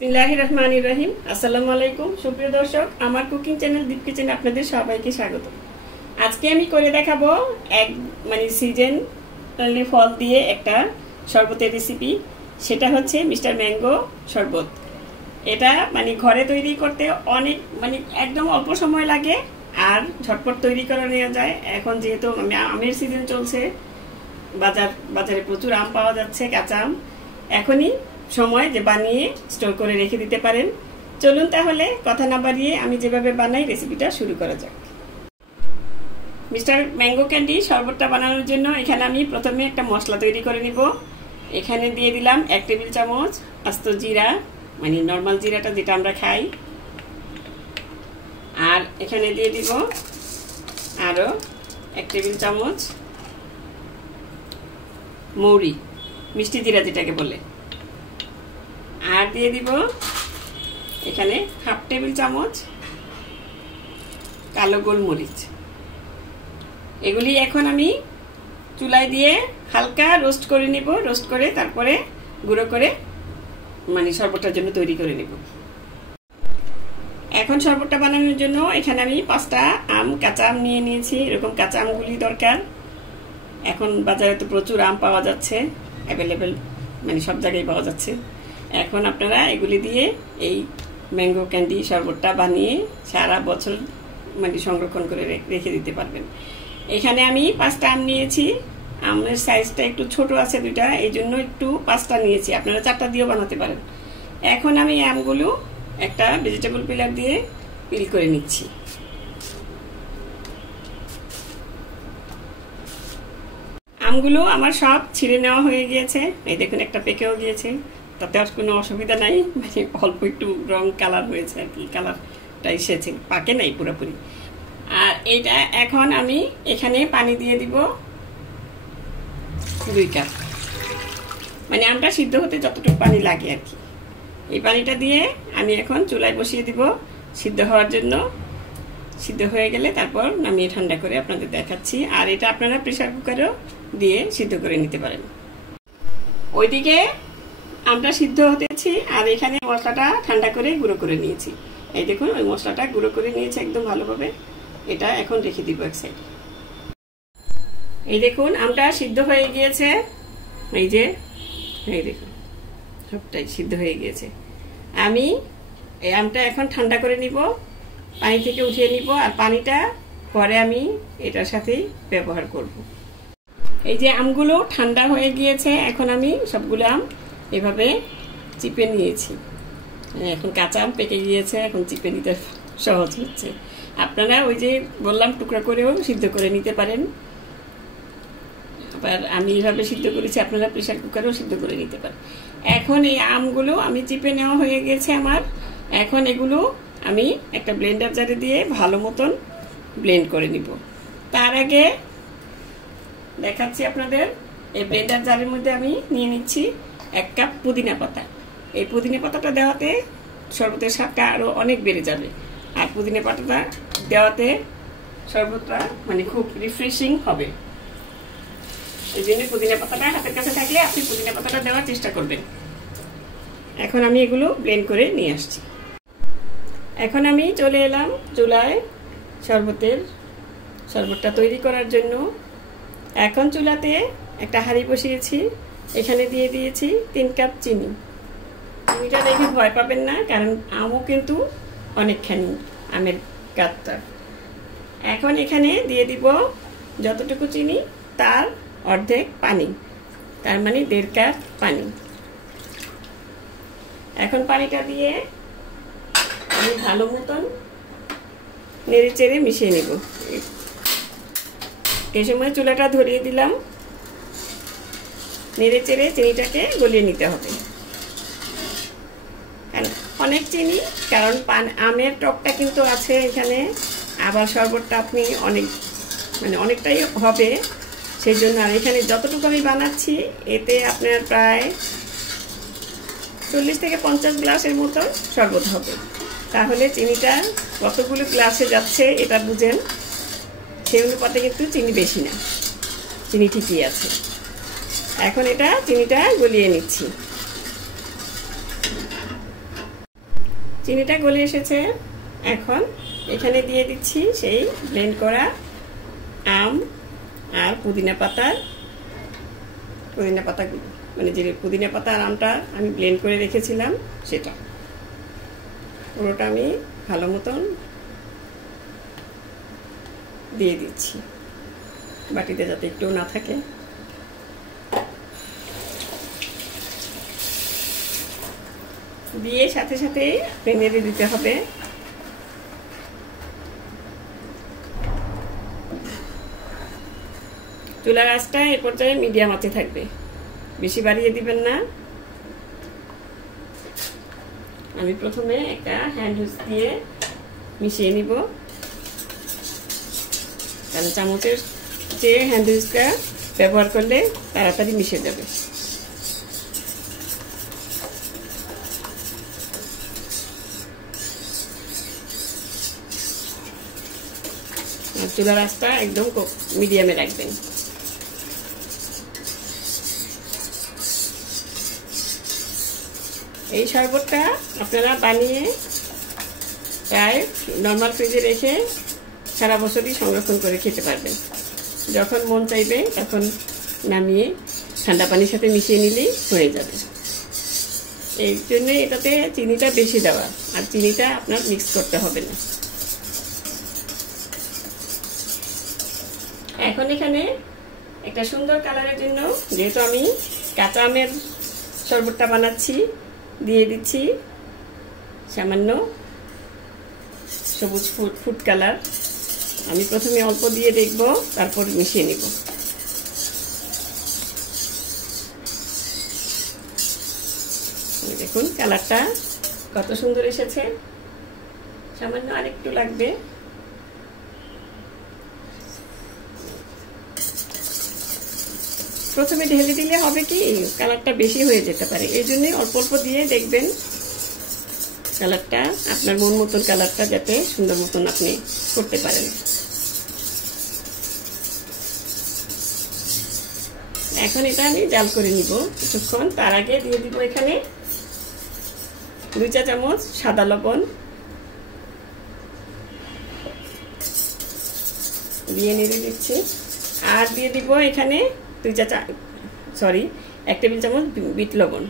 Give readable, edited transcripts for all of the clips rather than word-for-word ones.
বিসমিল্লাহির রহমানির রহিম। আসসালামু আলাইকুম সুপ্রিয় দর্শক, আমার কুকিং চ্যানেল দীপ কিচেনে আপনাদের সবাইকে স্বাগত। আজকে আমি করে দেখাবো এক সিজন ফল দিয়ে একটা শরবতের রেসিপি। সেটা হচ্ছে মিস্টার ম্যাঙ্গো শরবত। এটা ঘরে তৈরি করতে অনেক একদম অল্প সময় লাগে আর ঝটপট তৈরি করে নেওয়া যায়। এখন যেহেতু আমের সিজন চলছে, বাজারে প্রচুর আম পাওয়া যাচ্ছে, কাঁচা আম। এখনই সময় যে বানিয়ে স্টোর করে রেখে দিতে পারেন। চলুন তাহলে কথা না বাড়িয়ে আমি যেভাবে বানাই রেসিপিটা শুরু করা যাক। মিস্টার ম্যাঙ্গো ক্যান্ডি শরবতটা বানানোর জন্য এখানে আমি প্রথমে একটা মশলা তৈরি করে নিব। এখানে দিয়ে দিলাম 1 টেবিল চামচ আস্ত জিরা, নর্মাল জিরাটা যেটা আমরা খাই। আর এখানে দিয়ে দিব আরো 1 টেবিল চামচ মৌরি, মিষ্টি জিরা যেটাকে বলে। আর দিয়ে দিব এখানে 1/2 টেবিল চামচ কালো গোলমরিচ। এগুলি এখন আমি চুলায় দিয়ে হালকা রোস্ট করে নিব। রোস্ট করে তারপরে গুঁড়ো করে শরবতটার জন্য তৈরি করে নিব। এখন শরবতটা বানানোর জন্য এখানে আমি 5টা কাঁচা আম নিয়ে নিয়েছি। এরকম কাঁচা আমগুলি দরকার। এখন বাজারে তো প্রচুর আম পাওয়া যাচ্ছে, অ্যাভেলেবেল, সব জায়গায় পাওয়া যাচ্ছে। এখন আপনারা এগুলি দিয়ে এই ম্যাঙ্গো ক্যান্ডি শরবতটা বানিয়ে সারা বছর সংরক্ষণ করে রেখে দিতে পারবেন। এখানে আমি 5টা আম নিয়েছি। আমের সাইজটা একটু ছোট আছে 2টা, এই জন্য একটু 5টা নিয়েছি। আপনারা 4টা দিয়েও বানাতে পারেন। এখন আমি আমগুলো একটা ভেজিটেবল পিলার দিয়ে পিল করে নিচ্ছি। আমগুলো আমার সব ছিঁড়ে নেওয়া হয়ে গিয়েছে। এই দেখুন, একটা পেকেও গিয়েছে, তাতে আর কোনো অসুবিধা নাই। অল্প একটু রং কালার হয়েছে আর কি, কালারটা এসেছে, পাকে নাই পুরোপুরি। আর এইটা এখন আমি এখানে পানি দিয়ে দিব 2 কাপ। আমটা সিদ্ধ হতে যতটুকু পানি লাগে আর কি। এই পানিটা দিয়ে আমি এখন চুলায় বসিয়ে দিব সিদ্ধ হওয়ার জন্য। সিদ্ধ হয়ে গেলে তারপর নামিয়ে ঠান্ডা করে আপনাদের দেখাচ্ছি। আর এটা আপনারা প্রেসার কুকারেও দিয়ে সিদ্ধ করে নিতে পারেন। ওইদিকে আমটা সিদ্ধ হতেছি আর এখানে মশলাটা ঠান্ডা করে গুঁড়ো করে নিয়েছি। এই দেখুন, ওই মশলাটা গুঁড়ো করে নিয়েছি একদম ভালোভাবে। এটা এখন রেখে দিব এক সাইডে। এই দেখুন, আমটা সিদ্ধ হয়ে গিয়েছে। এই দেখুন, সবটাই সিদ্ধ হয়ে গিয়েছে। আমি এই আমটা এখন ঠান্ডা করে নিব, পানি থেকে উঠিয়ে নিব। আর পানিটা পরে আমি এটার সাথেই ব্যবহার করব। এই যে আমগুলো ঠান্ডা হয়ে গিয়েছে, এখন আমি সবগুলো আম এভাবে চিপে নিয়েছি। এখন কাঁচা আম পেকে গিয়েছে, এখন চিপে নিতে সহজ হচ্ছে। আপনারা ওই যে বললাম টুকরা করেও সিদ্ধ করে নিতে পারেন। আবার আমি এইভাবে সিদ্ধ করেছি, আপনারা প্রেসার কুকারেও সিদ্ধ করে নিতে পারেন। এখন এই আমগুলো আমি চিপে নেওয়া হয়ে গেছে আমার। এখন এগুলো আমি একটা ব্লেন্ডার জারে দিয়ে ভালো মতন ব্লেন্ড করে নিব। তার আগে দেখাচ্ছি আপনাদের, এই ব্লেন্ডার জারের মধ্যে আমি নিয়ে নিচ্ছি 1 কাপ পুদিনা পাতা। এই পুদিনা পাতাটা দেওয়াতে শরবতের স্বাদটা আরো অনেক বেড়ে যাবে। আর পুদিনা পাতাটা দেওয়াতে শরবতটা খুব রিফ্রেশিং হবে। এই জন্য পুদিনা পাতাটা হাতের কাছে থাকলে আপনি পুদিনা পাতাটা দেওয়ার চেষ্টা করবেন। এখন আমি এগুলো ব্লেন্ড করে নিয়ে আসছি। এখন আমি চলে এলাম চুলায় শরবতটা তৈরি করার জন্য। এখন চুলাতে একটা হাঁড়ি বসিয়েছি। এখানে দিয়ে দিয়েছি 3 কাপ চিনি। চিনিটা দেখে ভয় পাবেন না, কারণ আমও কিন্তু অনেকখানি আমের কাঠটা। এখন এখানে দিয়ে দিব যতটুকু চিনি তার অর্ধেক পানি, তার 1.5 কাপ পানি। এখন পানিটা দিয়ে আমি ভালো মতন নেড়ে চেড়ে মিশিয়ে নেব। এই সময় চুলাটা ধরিয়ে দিলাম। নেড়ে চেড়ে চিনিটাকে গলিয়ে নিতে হবে। অনেক চিনি, কারণ আমের টকটা কিন্তু আছে এখানে। আবার শরবতটা আপনি অনেকটাই হবে, সেই জন্য। আর এখানে যতটুকু আমি বানাচ্ছি এতে আপনার প্রায় 40 থেকে 50 গ্লাসের মতো শরবত হবে। তাহলে চিনিটা কতগুলো গ্লাসে যাচ্ছে এটা বুঝেন। সেই অনুপাতে কিন্তু চিনি বেশি না, চিনি ঠিকই আছে। এখন চিনিটা গলিয়ে নিচ্ছি। চিনিটা গলে এসেছে। এখন এখানে দিয়ে দিচ্ছি সেই ব্লেন্ড করা আম আর পুদিনা পাতাগুলো, মানে যে পুদিনা পাতা আর আমটা আমি ব্লেন্ড করে রেখেছিলাম সেটা পুরোটা আমি ভালো মতন দিয়ে দিচ্ছি, বাটিতে যাতে একটু না থাকে। দিয়ে সাথে সাথে নেড়ে দিতে হবে। চুলার আঁচটা এ পর্যায়ে মিডিয়াম আঁচে থাকবে, বেশি বাড়িয়ে দিবেন না। আমি প্রথমে একটা হ্যান্ড হুইস্ক দিয়ে মিশিয়ে নিব, কারণ চামচের চেয়ে হ্যান্ড হুইস্কটা ব্যবহার করলে তাড়াতাড়ি মিশে যাবে। আর চুলার আঁচটা একদম মিডিয়ামে রাখবেন। এই শরবতটা আপনারা বানিয়ে প্রায় নর্মাল ফ্রিজে রেখে সারা বছরই সংরক্ষণ করে খেতে পারবেন। যখন মন চাইবে তখন নামিয়ে ঠান্ডা পানির সাথে মিশিয়ে নিলেই হয়ে যাবে। এই জন্য এটাতে চিনিটা বেশি দেওয়া, আর চিনিটা আপনার মিক্স করতে হবে না। এখন এখানে একটা সুন্দর কালারের জন্য, যেহেতু আমি কাঁচা আমের শরবতটা বানাচ্ছি, দিয়ে দিচ্ছি সামান্য সবুজ ফুড কালার। আমি প্রথমে অল্প দিয়ে দেখব, তারপর মিশিয়ে নিব। দেখুন কালারটা কত সুন্দর এসেছে। সামান্য আরেকটু লাগবে। প্রথমে ঢেলে দিলে হবে কি কালারটা বেশি হয়ে যেতে পারে, এই জন্যই অল্প অল্প দিয়ে দেখবেন কালারটা আপনার মন মতন কালারটা যাতে সুন্দর মতন আপনি করতে পারেন। এখন এটা আমি জাল করে নিব কিছুক্ষণ। তার আগে দিয়ে দিব এখানে 2 চা চামচ সাদা লবণ, দিয়ে নেড়ে দিচ্ছি। আর দিয়ে দিব এখানে 1 টেবিল চামচ বিট লবণ।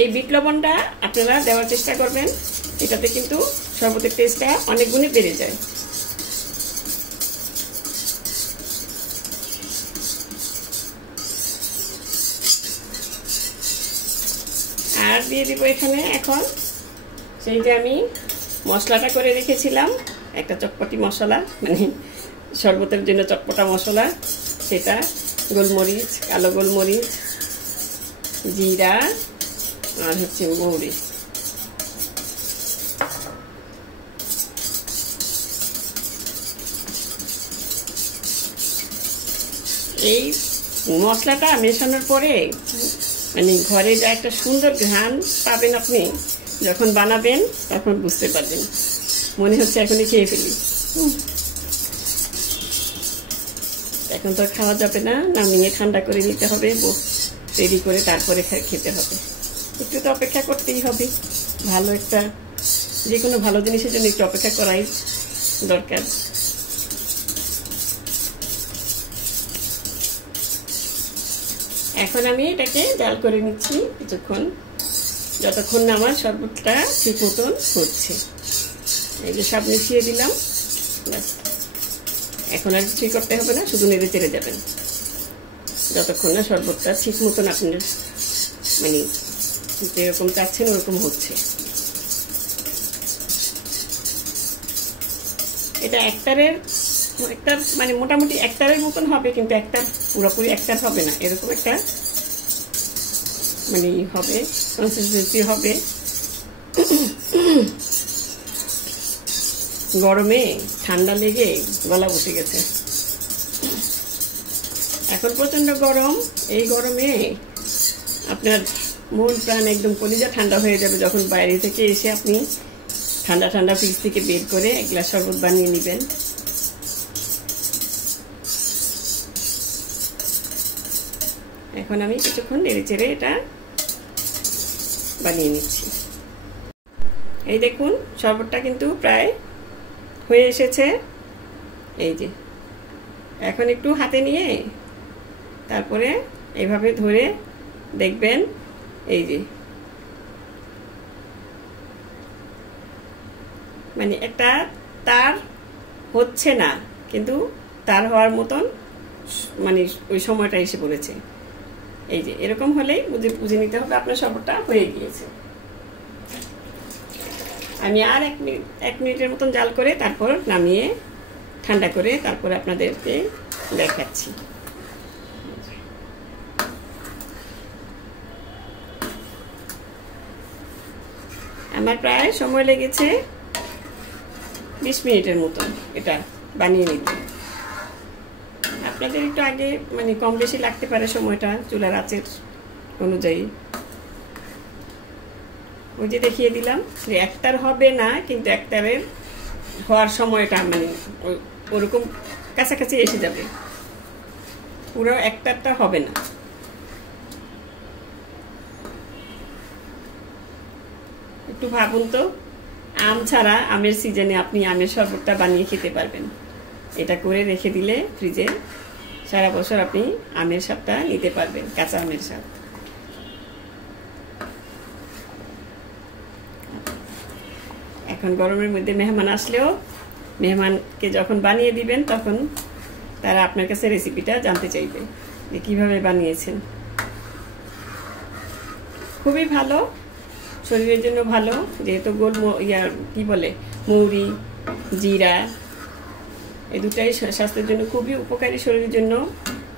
এই বিট লবণটা আপনারা দেওয়ার চেষ্টা করবেন, এটাতে কিন্তু শরবতের টেস্টটা অনেক গুণে বেড়ে যায়। আর দিয়ে দিব এখানে এখন সেই যে আমি মশলাটা করে রেখেছিলাম, একটা চটপটি মশলা, মানে শরবতের জন্য চটপটা মশলা, সেটা গোলমরিচ, কালো গোলমরিচ, জিরা আর হচ্ছে মৌরি। এই মশলাটা মেশানোর পরে মানে ঘরে যা একটা সুন্দর ঘ্রাণ পাবেন আপনি, যখন বানাবেন তখন বুঝতে পারবেন, মনে হচ্ছে এখনই খেয়ে ফেলি। এখন তো খাওয়া যাবে না, নামিয়ে ঠান্ডা করে নিতে হবে, রেডি করে তারপরে খেতে হবে। একটু তো অপেক্ষা করতেই হবে, ভালো একটা যে কোনো ভালো জিনিসের জন্য একটু অপেক্ষা করাই দরকার। এখন আমি এটাকে জাল করে নিচ্ছি কিছুক্ষণ, যতক্ষণ না আমার শরবতটা ঠিক মতন হচ্ছে। এই যে সব মিশিয়ে দিলাম, এখন আর কিছুই করতে হবে না, শুধু নেড়ে চেড়ে যাবেন যতক্ষণ না শরবতটা ঠিক মতন আপনার মানে যেরকম চাচ্ছেন ওরকম হচ্ছে। এটা একটা মানে মোটামুটি একটারের মতন হবে, কিন্তু একটা পুরোপুরি একটার হবে না, এরকম একটা মানে হবে, কনসিস্টেন্সি হবে। গরমে ঠান্ডা লেগে গলা বসে গেছে, এখন প্রচন্ড গরম। এই গরমে আপনার মন প্রাণ একদম কলিজা ঠান্ডা হয়ে যাবে যখন বাইরে থেকে এসে আপনি ঠান্ডা ঠান্ডা ফ্রিজ থেকে বের করে এক গ্লাস শরবত বানিয়ে নেবেন। এখন আমি কিছুক্ষণ নেড়ে চেড়ে এটা বানিয়ে নিচ্ছি। এই দেখুন শরবতটা কিন্তু প্রায় হয়ে এসেছে। এই যে এখন একটু হাতে নিয়ে তারপরে এইভাবে ধরে দেখবেন, এই যে মানে একটা তার হচ্ছে না, কিন্তু তার হওয়ার মতন মানে ওই সময়টা এসে পড়েছে। এই যে এরকম হলেই বুঝে নিতে হবে আপনার শরবতটা হয়ে গিয়েছে। আমি আর 1 মিনিটের মতন জাল করে তারপর নামিয়ে ঠান্ডা করে তারপর আপনাদেরকে দেখাচ্ছি। আমার প্রায় সময় লেগেছে 20 মিনিটের মতন এটা বানিয়ে নিতে। আপনাদের একটু আগে মানে কম বেশি লাগতে পারে সময়টা চুলার আঁচের অনুযায়ী। ওই যে দেখিয়ে দিলাম যে একটার হবে না, কিন্তু একটারের হওয়ার সময়টা মানে ওরকম কাছাকাছি এসে যাবে, পুরো একটারটা হবে না। একটু ভাবুন তো, আম ছাড়া আমের সিজনে আপনি আমের শরবতটা বানিয়ে খেতে পারবেন। এটা করে রেখে দিলে ফ্রিজে সারা বছর আপনি আমের স্বাদটা নিতে পারবেন, কাঁচা আমের স্বাদ। এখন গরমের মধ্যে মেহমান আসলেও মেহমানকে যখন বানিয়ে দিবেন তখন তারা আপনার কাছে রেসিপিটা জানতে চাইবে যে কিভাবে বানিয়েছেন। খুবই ভালো, শরীরের জন্য ভালো, যেহেতু কি বলে মৌরি, জিরা, এই দুটাই স্বাস্থ্যের জন্য খুবই উপকারী, শরীরের জন্য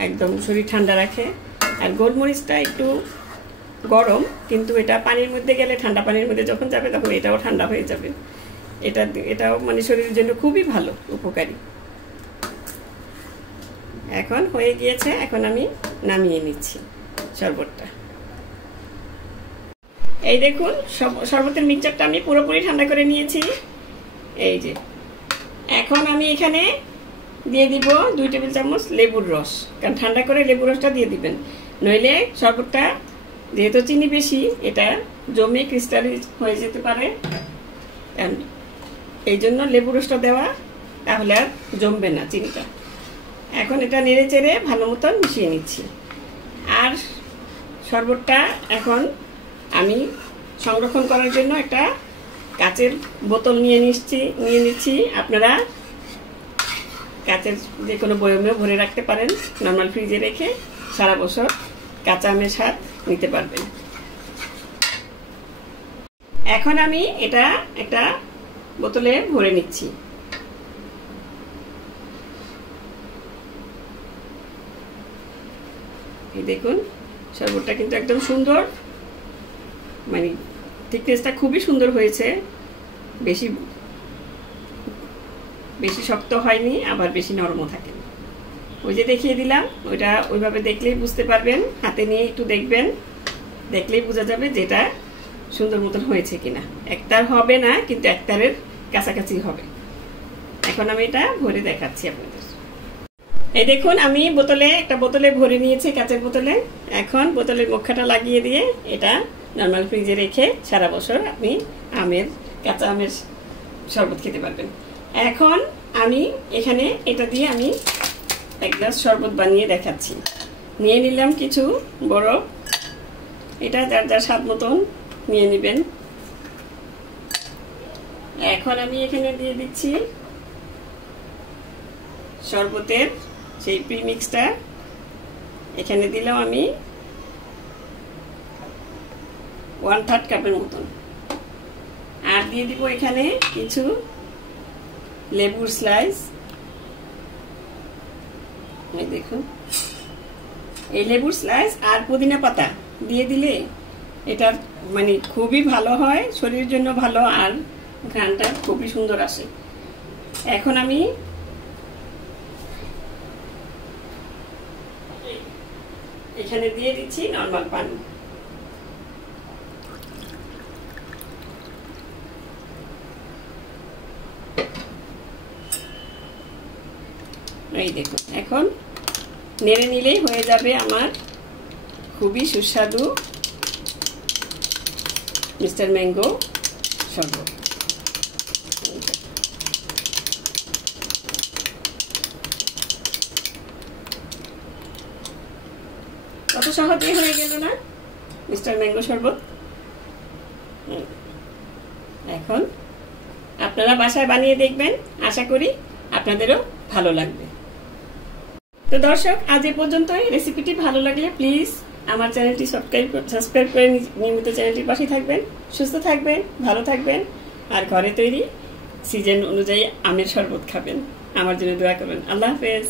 একদম শরীর ঠান্ডা রাখে। আর গোলমরিচটা একটু গরম, কিন্তু এটা পানির মধ্যে গেলে, ঠান্ডা পানির মধ্যে যখন যাবে তখন এটাও ঠান্ডা হয়ে যাবে। এটাও মানে শরীরের জন্য খুবই ভালো, উপকারী। এখন হয়ে গিয়েছে, এখন আমি নামিয়ে নিচ্ছি শরবতটা। এই দেখুন শরবতের মিক্সচারটা আমি পুরোপুরি ঠান্ডা করে নিয়েছি। এই যে এখন আমি এখানে দিয়ে দিব 2 টেবিল চামচ লেবুর রস, কারণ ঠান্ডা করে লেবুর রসটা দিয়ে দিবেন, নইলে শরবতটা যেহেতু চিনি বেশি এটা জমে ক্রিস্টালাইজ হয়ে যেতে পারে। এই জন্য লেবুর রসটা দেওয়া, তাহলে আর জমবে না চিনিটা। এখন এটা নেড়ে চেড়ে ভালো মতন মিশিয়ে নিচ্ছি। আর শরবতটা এখন আমি সংরক্ষণ করার জন্য একটা কাচের বোতল নিয়ে নিচ্ছি। আপনারা কাচের যে কোনো বয়মেও ভরে রাখতে পারেন, নর্মাল ফ্রিজে রেখে সারা বছর কাঁচা আমের স্বাদ নিতে পারবেন। এখন আমি এটা একটা বোতলে ভরে নিচ্ছি। এই দেখুন শরবতটা কিন্তু একদম সুন্দর, মানে থিকনেসটা খুবই সুন্দর হয়েছে, বেশি শক্ত হয়নি, আবার বেশি নরমও থাকে। ওই যে দেখিয়ে দিলাম, ওইটা ওইভাবে দেখলেই বুঝতে পারবেন, হাতে নিয়ে একটু দেখবেন, দেখলেই বোঝা যাবে যেটা সুন্দর মতন হয়েছে কিনা। একটার হবে না, কিন্তু একটারের কাছাকাছি হবে। এখন আমি এটা ভরে দেখাচ্ছি আপনাদের। এই দেখুন আমি একটা বোতলে ভরে নিয়েছি, কাঁচের বোতলে। এখন বোতলের মুখটা লাগিয়ে দিয়ে এটা নর্মাল ফ্রিজে রেখে সারা বছর আপনি কাঁচা আমের শরবত খেতে পারবেন। এখন আমি এখানে এটা দিয়ে আমি এক গ্লাস শরবত বানিয়ে দেখাচ্ছি। নিয়ে নিলাম কিছু বরফ, এটা যার যার স্বাদ মতন নিয়ে নেবেন। এখন আমি এখানে দিয়ে দিচ্ছি শরবতের সেই প্রিমিক্সটা। এখানে দিলাম আমি 1/3 কাপের মতন। আর দিয়ে দিব এখানে কিছু লেবুর স্লাইস। এই দেখুন, এই লেবুর স্লাইস আর পুদিনা পাতা দিয়ে দিলে এটা মানে খুবই ভালো হয়, শরীরের জন্য ভালো, আর ঘ্রাণটা খুবই সুন্দর আসে। এখন আমি এখানে দিয়ে দিচ্ছি নরমাল পানি। এই দেখুন, এখন নেড়ে নিলেই হয়ে যাবে আমার খুবই সুস্বাদু মিস্টার ম্যাঙ্গো শরবত। কত সহজেই হয়ে গেল না মিস্টার ম্যাঙ্গো শরবত। এখন আপনারা বাসায় বানিয়ে দেখবেন, আশা করি আপনাদেরও ভালো লাগবে। তো দর্শক, আজ এ পর্যন্তই। রেসিপিটি ভালো লাগলে প্লিজ আমার চ্যানেলটি সাবস্ক্রাইব করে নিয়মিত চ্যানেলটির পাশে থাকবেন। সুস্থ থাকবেন, ভালো থাকবেন, আর ঘরে তৈরি সিজন অনুযায়ী আমের শরবত খাবেন। আমার জন্য দোয়া করবেন। আল্লাহ হাফেজ।